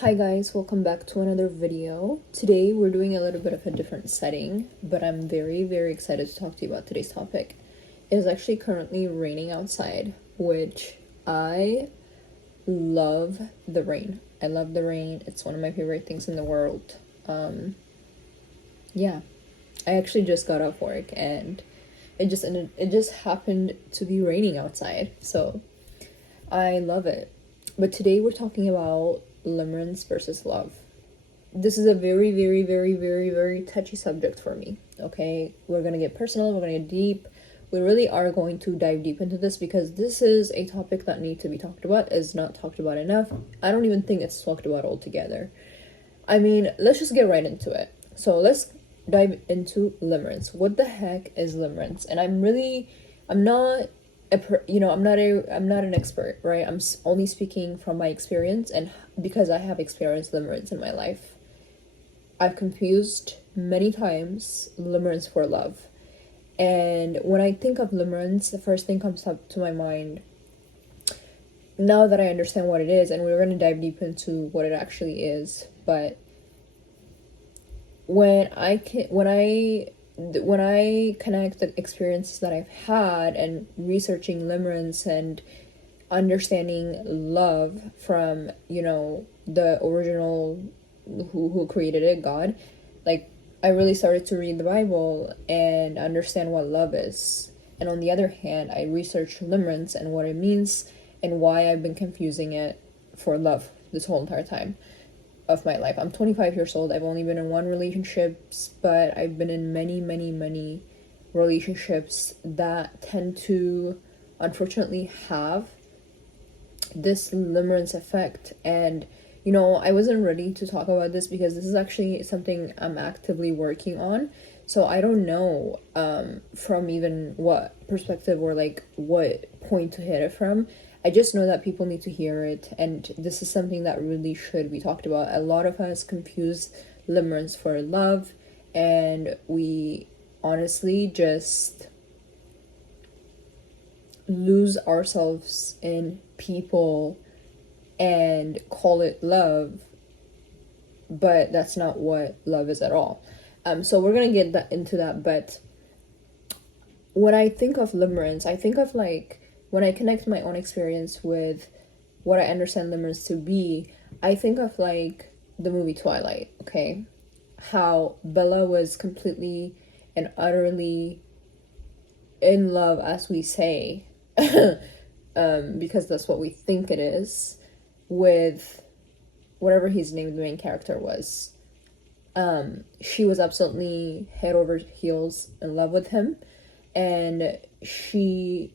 Hi guys, welcome back to another video. Today we're doing a little bit of a different setting, but I'm very excited to talk to you about today's topic. It is actually currently raining outside, which I love the rain. I love the rain. It's one of my favorite things in the world. Yeah. I actually just got off work and it just happened to be raining outside. So, I love it. But today we're talking about limerence versus love. This is a very touchy subject for me. Okay, we're gonna get personal, we're gonna get deep. We really are going to dive deep into this because this is a topic that needs to be talked about, is not talked about enough. I don't even think it's talked about altogether. I mean, let's just get right into it. So let's dive into limerence. What the heck is limerence? And I'm not I'm not an expert, right? I'm only speaking from my experience, and because I have experienced limerence in my life. I've confused many times limerence for love. And when I think of limerence, the first thing comes up to my mind, now that I understand what it is, and we're going to dive deep into what it actually is, but when I connect the experiences that I've had and researching limerence and understanding love from, the original who created it, God, like I really started to read the Bible and understand what love is. And on the other hand, I researched limerence and what it means and why I've been confusing it for love this whole entire time of my life. I'm 25 years old. I've only been in one relationship, but I've been in many relationships that tend to unfortunately have this limerence effect. And I wasn't ready to talk about this because this is actually something I'm actively working on. So I don't know from even what perspective or like what point to hit it from. I just know that people need to hear it, and this is something that really should be talked about. A lot of us confuse limerence for love, and we honestly just lose ourselves in people and call it love, but that's not what love is at all. So we're gonna get into that, but when I think of limerence, I think of like when I connect my own experience with what I understand limerence to be, I think of like the movie Twilight, okay? How Bella was completely and utterly in love, as we say, because that's what we think it is, with whatever his name, the main character was. She was absolutely head over heels in love with him, and she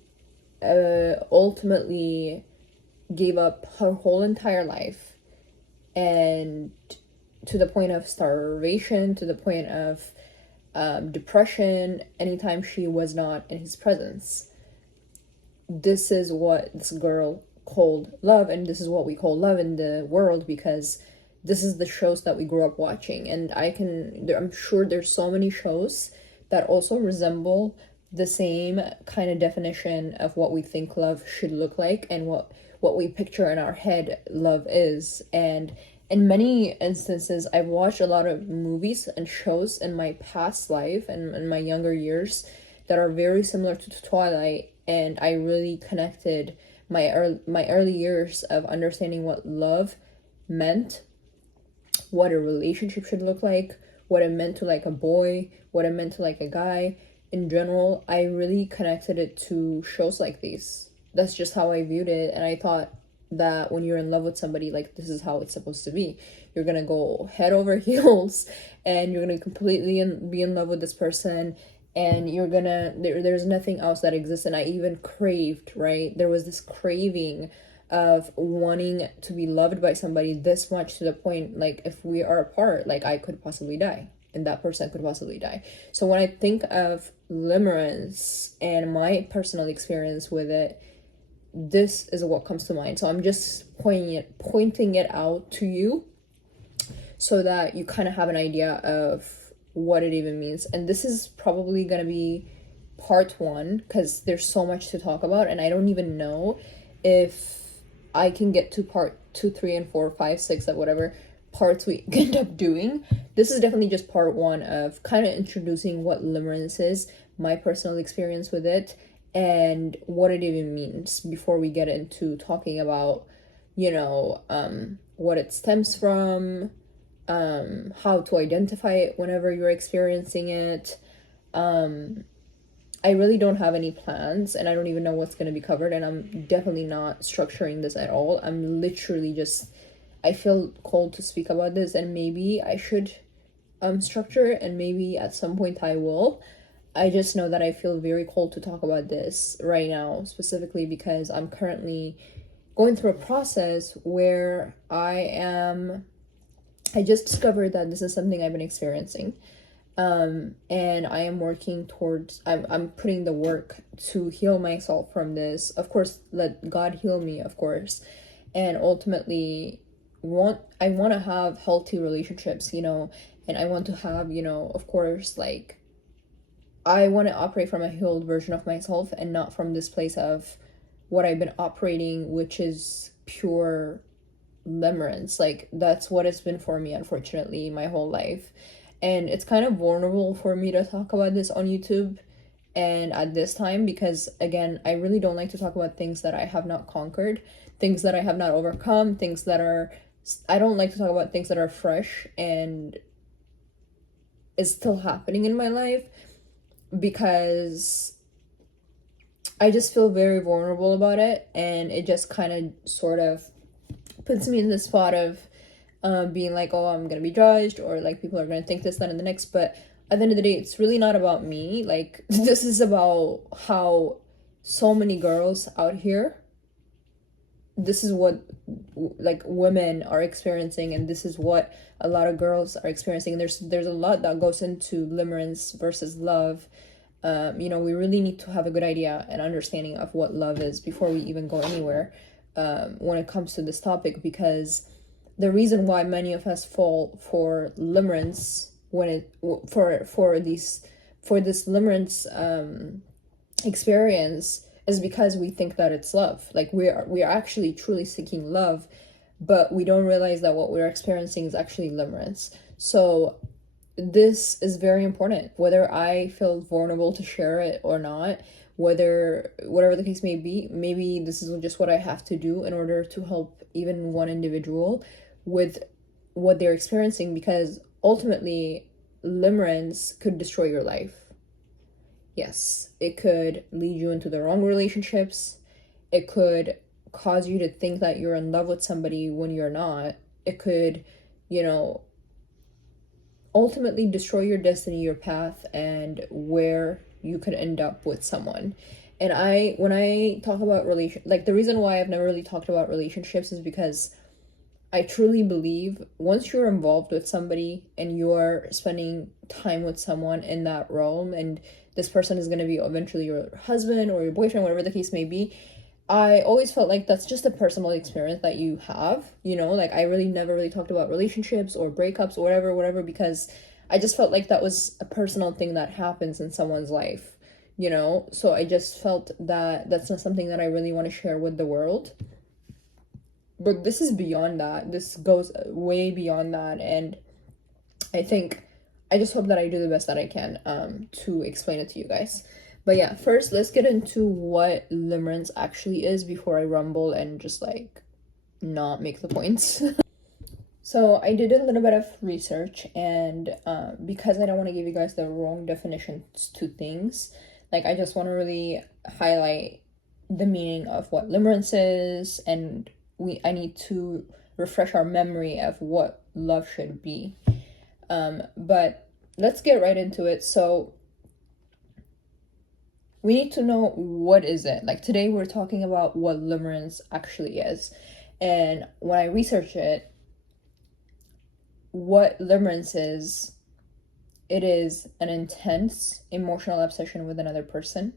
ultimately gave up her whole entire life, and to the point of starvation, to the point of depression, anytime she was not in his presence. This is what this girl called love, and this is what we call love in the world, because this is the shows that we grew up watching. And I'm sure there's so many shows that also resemble the same kind of definition of what we think love should look like and what we picture in our head love is. And in many instances, I've watched a lot of movies and shows in my past life and in my younger years that are very similar to Twilight, and I really connected my early years of understanding what love meant, what a relationship should look like, what it meant to like a boy, what it meant to like a guy. In general, I really connected it to shows like these. That's just how I viewed it, and I thought that when you're in love with somebody, like, this is how it's supposed to be. You're gonna go head over heels, and you're gonna completely be in love with this person, and there's nothing else that exists. And I even craved, right? There was this craving of wanting to be loved by somebody this much, to the point, like, if we are apart, like, I could possibly die and that person could possibly die. So when I think of limerence and my personal experience with it, this is what comes to mind. So I'm just pointing it out to you so that you kind of have an idea of what it even means. And this is probably gonna be part one, because there's so much to talk about, and I don't even know if I can get to part 2, 3, and 4, 5, 6, or whatever parts we end up doing. This is definitely just part one of kind of introducing what limerence is, my personal experience with it, and what it even means before we get into talking about, what it stems from, how to identify it whenever you're experiencing it. I really don't have any plans, and I don't even know what's going to be covered, and I'm definitely not structuring this at all. I'm literally just, I feel called to speak about this, and maybe I should structure it, and maybe at some point I will. I just know that I feel very called to talk about this right now, specifically because I'm currently going through a process where I just discovered that this is something I've been experiencing. And I am working towards, I'm putting the work to heal myself from this. Of course, let God heal me, of course. And ultimately, I want to have healthy relationships, and I want to have, of course, like, I want to operate from a healed version of myself and not from this place of what I've been operating, which is pure limerence. Like, that's what it's been for me, unfortunately, my whole life. And it's kind of vulnerable for me to talk about this on YouTube and at this time, because again, I really don't like to talk about things that I have not conquered, things that I have not overcome, I don't like to talk about things that are fresh and is still happening in my life, because I just feel very vulnerable about it, and it just kind of sort of puts me in the spot of being like, oh, I'm gonna be judged, or like people are gonna think this, that, and the next. But at the end of the day, it's really not about me. Like, this is about how so many girls out here, this is what like women are experiencing, and this is what a lot of girls are experiencing. There's a lot that goes into limerence versus love. We really need to have a good idea and understanding of what love is before we even go anywhere when it comes to this topic, because the reason why many of us fall for limerence for this limerence experience is because we think that it's love. Like, we are actually truly seeking love, but we don't realize that what we're experiencing is actually limerence. So this is very important, whether I feel vulnerable to share it or not, whatever the case may be. Maybe this is just what I have to do in order to help even one individual with what they're experiencing, because ultimately limerence could destroy your life. Yes, it could lead you into the wrong relationships. It could cause you to think that you're in love with somebody when you're not. It could, ultimately destroy your destiny, your path, and where you could end up with someone. And when I talk about the reason why I've never really talked about relationships is because I truly believe once you're involved with somebody and you're spending time with someone in that realm, and this person is going to be eventually your husband or your boyfriend, whatever the case may be, I always felt like that's just a personal experience that you have, like, I really never really talked about relationships or breakups or whatever, because I just felt like that was a personal thing that happens in someone's life, so I just felt that that's not something that I really want to share with the world. But this is beyond that. This goes way beyond that, and I just hope that I do the best that I can to explain it to you guys. But yeah, first let's get into what limerence actually is before I rumble and just like not make the points. So I did a little bit of research, and because I don't want to give you guys the wrong definitions to things, like, I just want to really highlight the meaning of what limerence is, and I need to refresh our memory of what love should be. But let's get right into it. So we need to know, what is it? Like, today we're talking about what limerence actually is. And when I researched it, what limerence is, it is an intense emotional obsession with another person.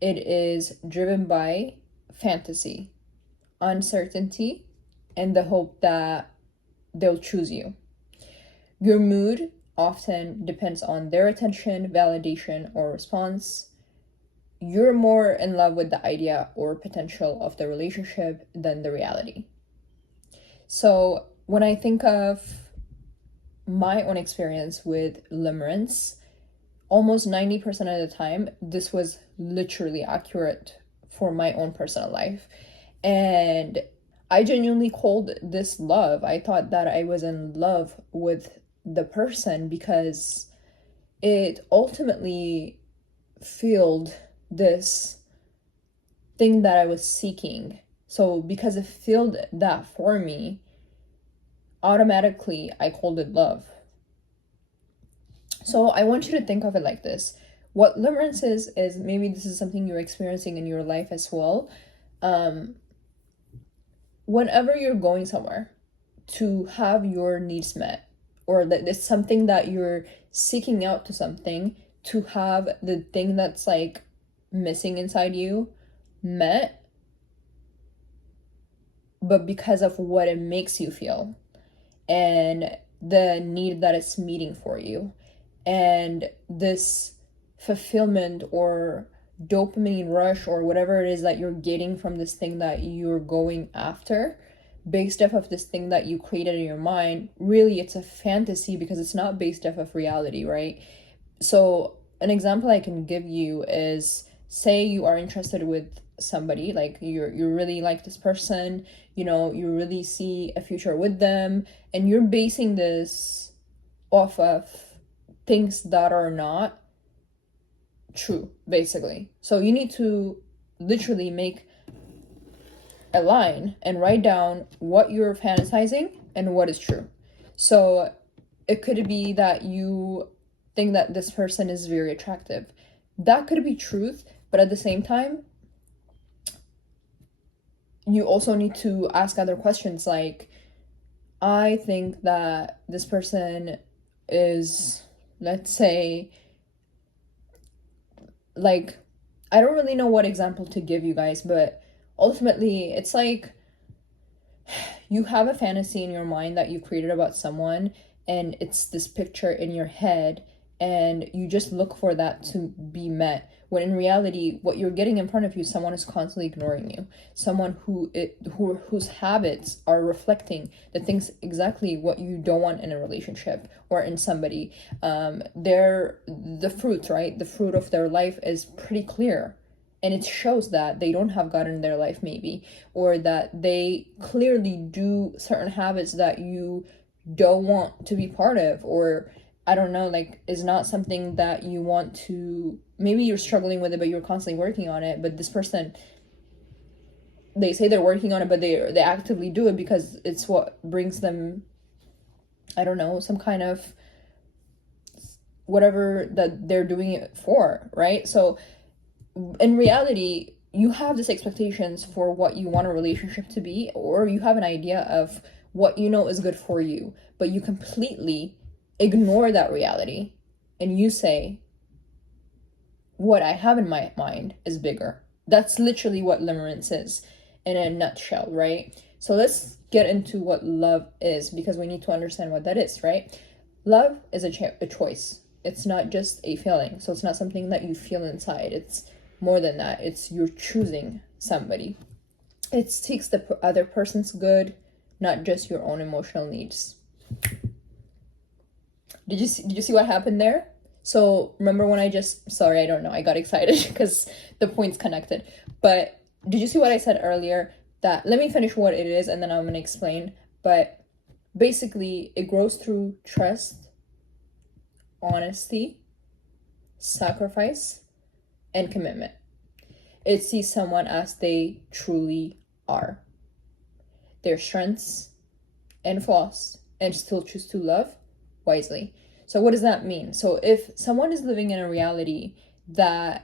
It is driven by fantasy, uncertainty, and the hope that they'll choose you. Your mood often depends on their attention, validation, or response. You're more in love with the idea or potential of the relationship than the reality. So when I think of my own experience with limerence, almost 90% of the time, this was literally accurate for my own personal life. And I genuinely called this love. I thought that I was in love with the person because it ultimately filled this thing that I was seeking. So because it filled that for me, automatically I called it love. So I want you to think of it like this. What limerence is maybe this is something you're experiencing in your life as well. Whenever you're going somewhere to have your needs met, or that it's something that you're seeking out to something to have the thing that's like missing inside you met, but because of what it makes you feel and the need that it's meeting for you, and this fulfillment or dopamine rush or whatever it is that you're getting from this thing that you're going after based off of this thing that you created in your mind. Really, it's a fantasy because it's not based off of reality, right? So an example I can give you is, say you are interested with somebody, like you really like this person, you really see a future with them, and you're basing this off of things that are not true, basically. So you need to literally make a line and write down what you're fantasizing and what is true. So it could be that you think that this person is very attractive. That could be truth, but at the same time, you also need to ask other questions like, I think that this person is, let's say, like, I don't really know what example to give you guys, but ultimately, it's like you have a fantasy in your mind that you created about someone, and it's this picture in your head, and you just look for that to be met. When in reality, what you're getting in front of you, someone is constantly ignoring you. Someone whose habits are reflecting the things exactly what you don't want in a relationship or in somebody. The fruit, right? The fruit of their life is pretty clear. And it shows that they don't have God in their life, maybe, or that they clearly do certain habits that you don't want to be part of, or I don't know, like, is not something that you want to. Maybe you're struggling with it, but you're constantly working on it. But this person, they say they're working on it, but they actively do it because it's what brings them, I don't know, some kind of whatever that they're doing it for, right? So in reality, you have these expectations for what you want a relationship to be, or you have an idea of what you know is good for you, but you completely ignore that reality and you say, what I have in my mind is bigger. That's literally what limerence is in a nutshell, right? So let's get into what love is, because we need to understand what that is, right? Love is a choice. It's not just a feeling. So it's not something that you feel inside. It's more than that. It's you're choosing somebody. It seeks the other person's good, not just your own emotional needs. Did you see what happened there? So remember when I got excited because the point's connected. But did you see what I said earlier? That, let me finish what it is and then I'm gonna explain. But basically, it grows through trust, honesty, sacrifice, and commitment. It sees someone as they truly are, their strengths and flaws, and still choose to love wisely. So what does that mean? So if someone is living in a reality that's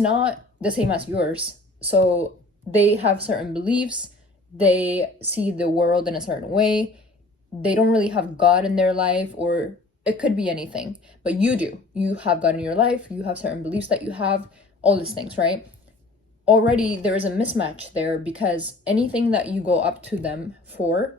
not the same as yours, so they have certain beliefs, they see the world in a certain way, they don't really have God in their life, or it could be anything, but you do. You have God in your life, you have certain beliefs that you have, all these things, right? Already there is a mismatch there, because anything that you go up to them for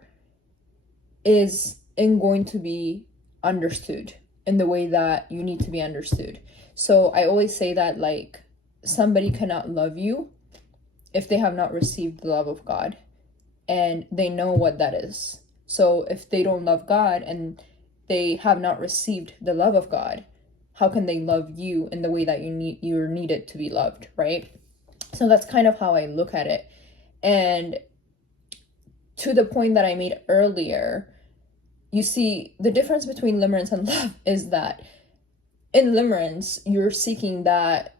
isn't going to be understood in the way that you need to be understood. So I always say that, like, somebody cannot love you if they have not received the love of God, and they know what that is. So if they don't love God and they have not received the love of God, how can they love you in the way that you're needed to be loved, right? So that's kind of how I look at it. And to the point that I made earlier, you see, the difference between limerence and love is that in limerence, you're seeking that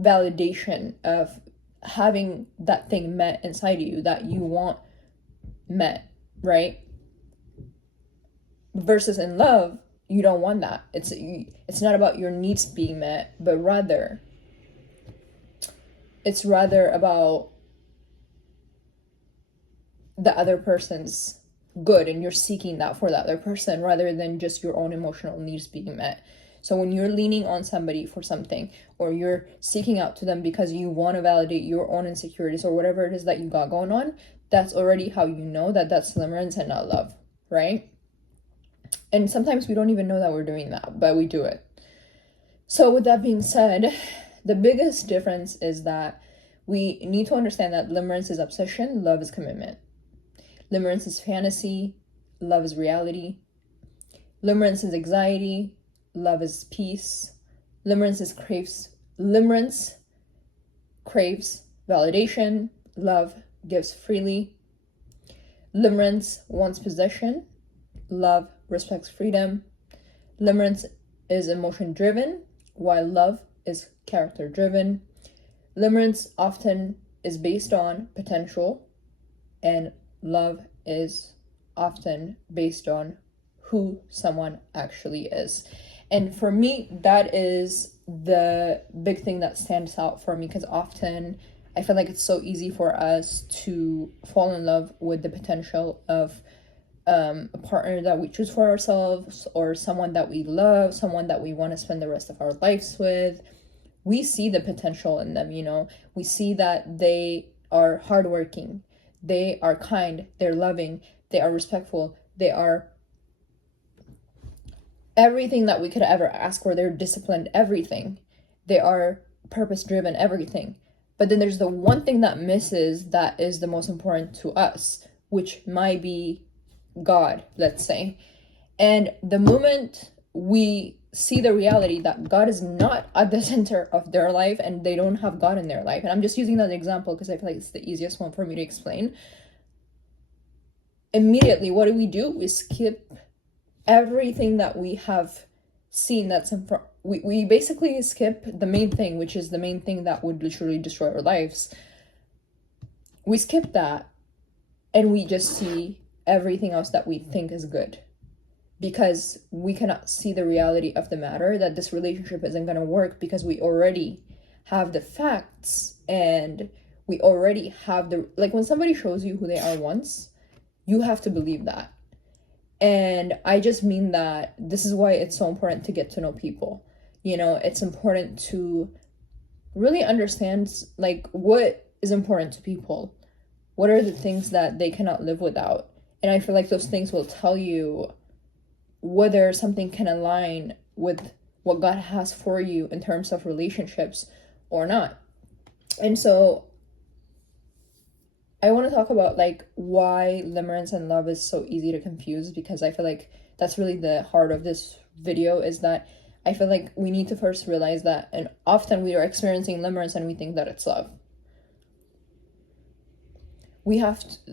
validation of having that thing met inside you that you want met, right? Versus in love, you don't want that. It's not about your needs being met, but rather it's rather about the other person's good, and you're seeking that for the other person rather than just your own emotional needs being met. So when you're leaning on somebody for something, or you're seeking out to them because you want to validate your own insecurities or whatever it is that you got going on, that's already how you know that that's limerence and not love, right? And sometimes we don't even know that we're doing that, but we do it. So with that being said, the biggest difference is that we need to understand that limerence is obsession, love is commitment. Limerence is fantasy, love is reality. Limerence is anxiety, love is peace. Limerence craves validation, love gives freely. Limerence wants possession, love respects freedom. Limerence is emotion driven, while love is character driven. Limerence often is based on potential, and love is often based on who someone actually is. And for me, that is the big thing that stands out for me, because often I feel like it's so easy for us to fall in love with the potential of a partner that we choose for ourselves, or someone that we love, someone that we want to spend the rest of our lives with. We see the potential in them, you know. We see that they are hardworking, they are kind, they're loving, they are respectful, they are everything that we could ever ask for. They're disciplined, everything. They are purpose-driven, everything. But then there's the one thing that misses that is the most important to us, which might be God, let's say. And the moment we see the reality that God is not at the center of their life and they don't have God in their life, and I'm just using that example because I feel like it's the easiest one for me to explain, immediately what do? We skip everything that we have seen that's in front. We basically skip the main thing, which is the main thing that would literally destroy our lives. We skip that and we just see everything else that we think is good, because we cannot see the reality of the matter, that this relationship isn't going to work, because we already have the facts and we already have like when somebody shows you who they are once, you have to believe that. And I just mean that this is why it's so important to get to know people. You know, it's important to really understand like what is important to people. What are the things that they cannot live without? And I feel like those things will tell you whether something can align with what God has for you in terms of relationships or not. And so I want to talk about like why limerence and love is so easy to confuse, because I feel like that's really the heart of this video, is that I feel like we need to first realize that, and often we are experiencing limerence and we think that it's love.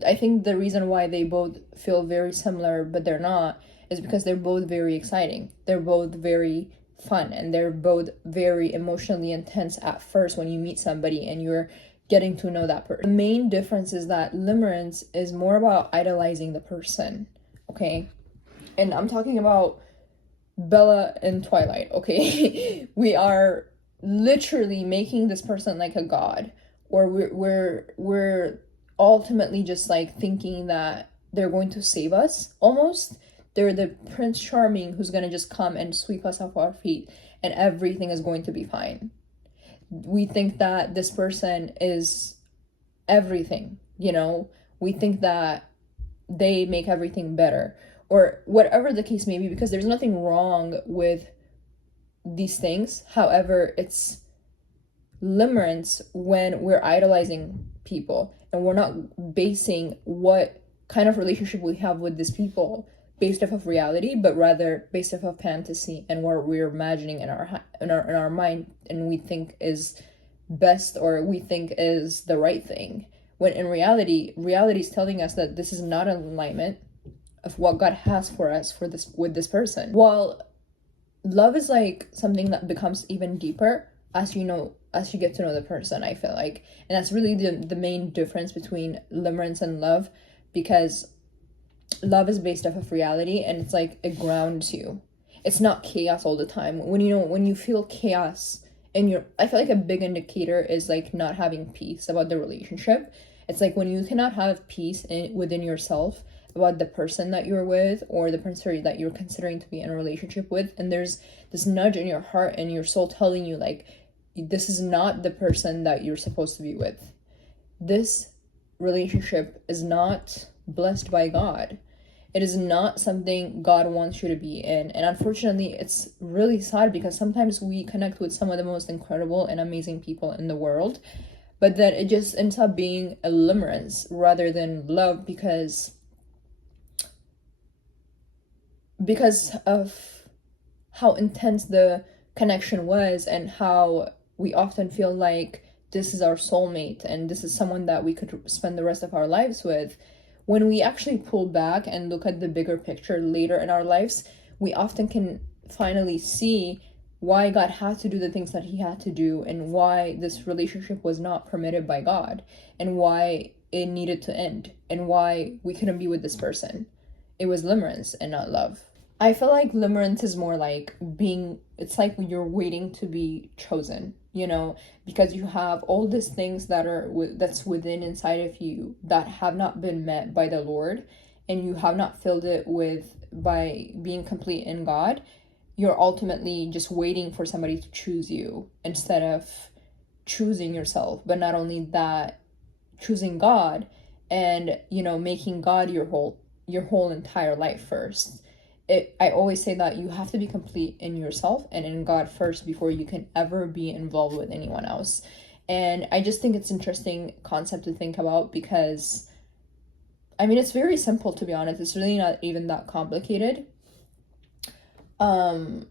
I think the reason why they both feel very similar but they're not is because they're both very exciting. They're both very fun, and they're both very emotionally intense at first when you meet somebody and you're getting to know that person. The main difference is that limerence is more about idolizing the person, okay? And I'm talking about Bella in Twilight, okay? We are literally making this person like a god, or we're ultimately just like thinking that they're going to save us, almost. They're the Prince Charming who's gonna just come and sweep us off our feet and everything is going to be fine. We think that this person is everything, you know? We think that they make everything better, or whatever the case may be, because there's nothing wrong with these things. However, it's limerence when we're idolizing people and we're not basing what kind of relationship we have with these people based off of reality, but rather based off of fantasy and what we're imagining in our mind, and we think is best, or we think is the right thing, when in reality is telling us that this is not in alignment of what God has for us for this with this person. While love is like something that becomes even deeper as you get to know the person, I feel like. And that's really the main difference between limerence and love, because love is based off of reality, and it's like it grounds you. It's not chaos all the time. When you feel chaos in your, I feel like a big indicator is like not having peace about the relationship. It's like when you cannot have peace within yourself about the person that you're with, or the person that you're considering to be in a relationship with, and there's this nudge in your heart and your soul telling you like, this is not the person that you're supposed to be with. This relationship is not blessed by God. It is not something God wants you to be in. And unfortunately, it's really sad, because sometimes we connect with some of the most incredible and amazing people in the world, but then it just ends up being a limerence rather than love, because of how intense the connection was, and how we often feel like this is our soulmate and this is someone that we could spend the rest of our lives with. When we actually pull back and look at the bigger picture later in our lives, we often can finally see why God had to do the things that he had to do, and why this relationship was not permitted by God, and why it needed to end, and why we couldn't be with this person. It was limerence and not love. I feel like limerence is more like it's like you're waiting to be chosen, because you have all these things that's within inside of you that have not been met by the Lord, and you have not filled it by being complete in God. You're ultimately just waiting for somebody to choose you instead of choosing yourself. But not only that, choosing God and, making God your whole entire life first. I always say that you have to be complete in yourself and in God first before you can ever be involved with anyone else. And I just think it's an interesting concept to think about, because it's very simple, to be honest. It's really not even that complicated. In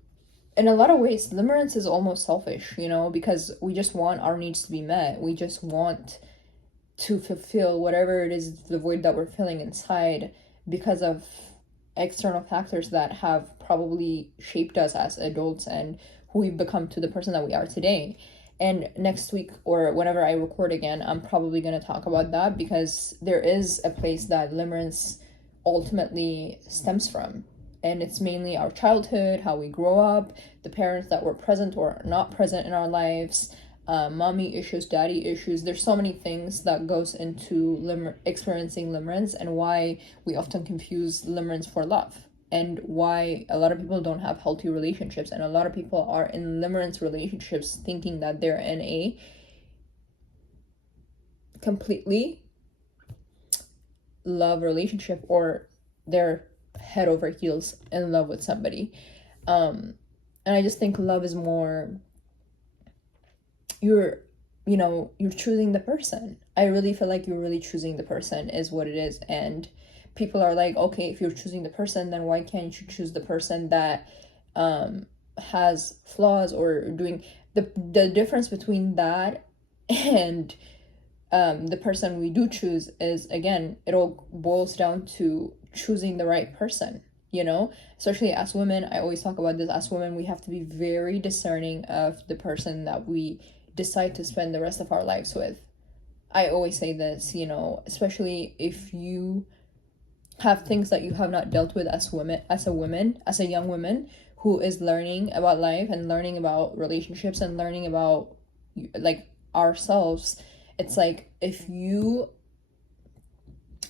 a lot of ways, limerence is almost selfish, because we just want our needs to be met. We just want to fulfill whatever it is, the void that we're feeling inside, because of external factors that have probably shaped us as adults and who we've become to the person that we are today. And next week, or whenever I record again, I'm probably going to talk about that, because there is a place that limerence ultimately stems from. And it's mainly our childhood, how we grow up, the parents that were present or not present in our lives, mommy issues, daddy issues. There's so many things that goes into experiencing limerence, and why we often confuse limerence for love, and why a lot of people don't have healthy relationships, and a lot of people are in limerence relationships thinking that they're in a completely love relationship, or they're head over heels in love with somebody. And I just think love is more, you're choosing the person. I really feel like you're really choosing the person is what it is. And people are like, okay, if you're choosing the person, then why can't you choose the person that has flaws, or doing the difference between that and the person we do choose is, again, it all boils down to choosing the right person. Especially as women, I always talk about this. As women, we have to be very discerning of the person that we decide to spend the rest of our lives with. I always say this, especially if you have things that you have not dealt with as a young woman who is learning about life and learning about relationships and learning about like ourselves. It's like, if you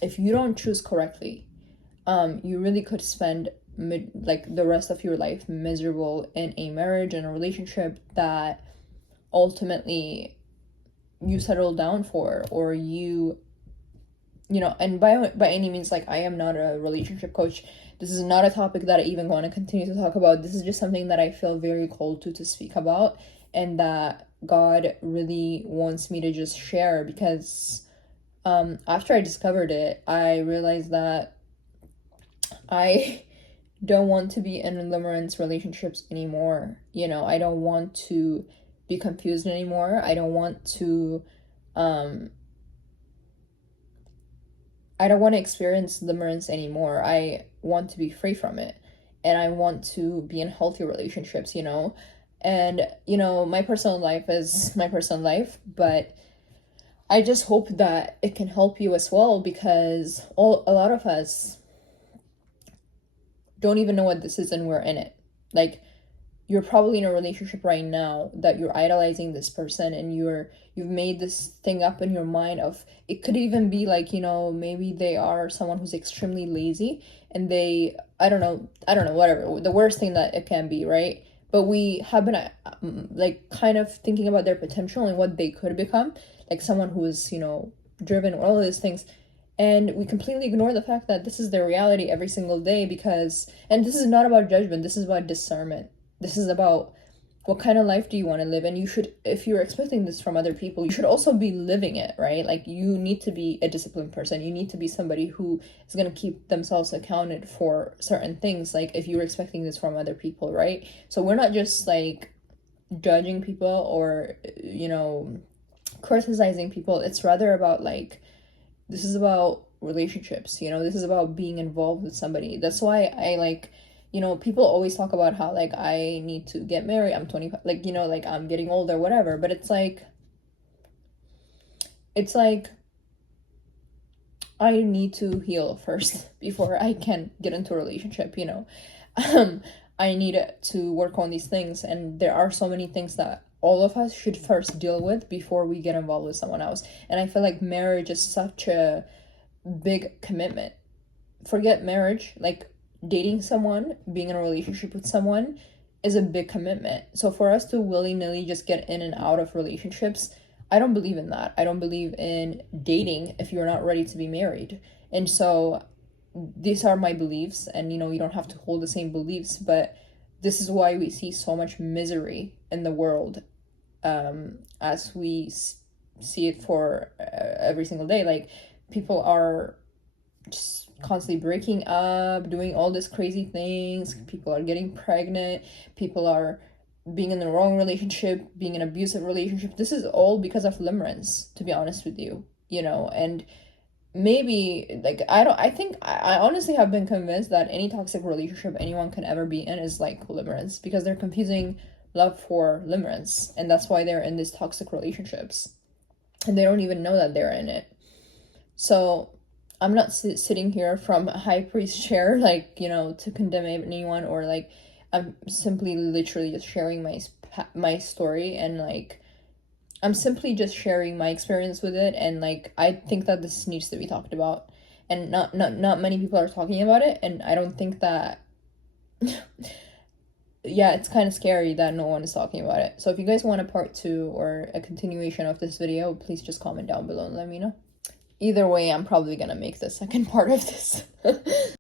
don't choose correctly, you really could spend the rest of your life miserable in a marriage and a relationship that ultimately you settle down for, or and by any means, like, I am not a relationship coach. This is not a topic that I even want to continue to talk about. This is just something that I feel very called to speak about, and that God really wants me to just share, because after I discovered it, I realized that I don't want to be in limerence relationships anymore. You know, I don't want to be confused anymore. I don't want to experience limerence anymore. I want to be free from it, and I want to be in healthy relationships, you know. And you know, my personal life is my personal life, but I just hope that it can help you as well, because a lot of us don't even know what this is and we're in it. Like, you're probably in a relationship right now that you're idolizing this person, and you've made this thing up in your mind of, it could even be like, you know, maybe they are someone who's extremely lazy, and they, I don't know, whatever, the worst thing that it can be, right? But we have been like kind of thinking about their potential and what they could become, like someone who is, you know, driven, all of these things. And we completely ignore the fact that this is their reality every single day, because, and this is not about judgment, this is about discernment. This is about what kind of life do you want to live, and you should, if you're expecting this from other people, you should also be living it, right? Like, you need to be a disciplined person. You need to be somebody who is going to keep themselves accounted for certain things, like if you're expecting this from other people, right? So we're not just like judging people or, you know, criticizing people. It's rather about like, this is about relationships, you know, this is about being involved with somebody. That's why I like, you know, people always talk about how like I need to get married, I'm 25, like, you know, like I'm getting older, whatever, but it's like I need to heal first before I can get into a relationship, you know. I need to work on these things, and there are so many things that all of us should first deal with before we get involved with someone else. And I feel like marriage is such a big commitment. Forget marriage, like dating someone, being in a relationship with someone is a big commitment. So for us to willy-nilly just get in and out of relationships, I don't believe in that. I don't believe in dating if you're not ready to be married. And so these are my beliefs, and you know, you don't have to hold the same beliefs, but this is why we see so much misery in the world, as we see it for every single day. Like, people are just constantly breaking up, doing all these crazy things. People are getting pregnant. People are being in the wrong relationship, being in an abusive relationship. This is all because of limerence, to be honest with you, you know. And maybe like I think I honestly have been convinced that any toxic relationship anyone can ever be in is like limerence, because they're confusing love for limerence, and that's why they're in these toxic relationships, and they don't even know that they're in it. So I'm not sitting here from a high priest chair, like, you know, to condemn anyone, or like, I'm simply literally just sharing my story, and like, I'm simply just sharing my experience with it. And like, I think that this needs to be talked about, and not many people are talking about it, and I don't think that yeah, it's kind of scary that no one is talking about it. So if you guys want a part 2 or a continuation of this video, please just comment down below and let me know. Either way, I'm probably gonna make the second part of this.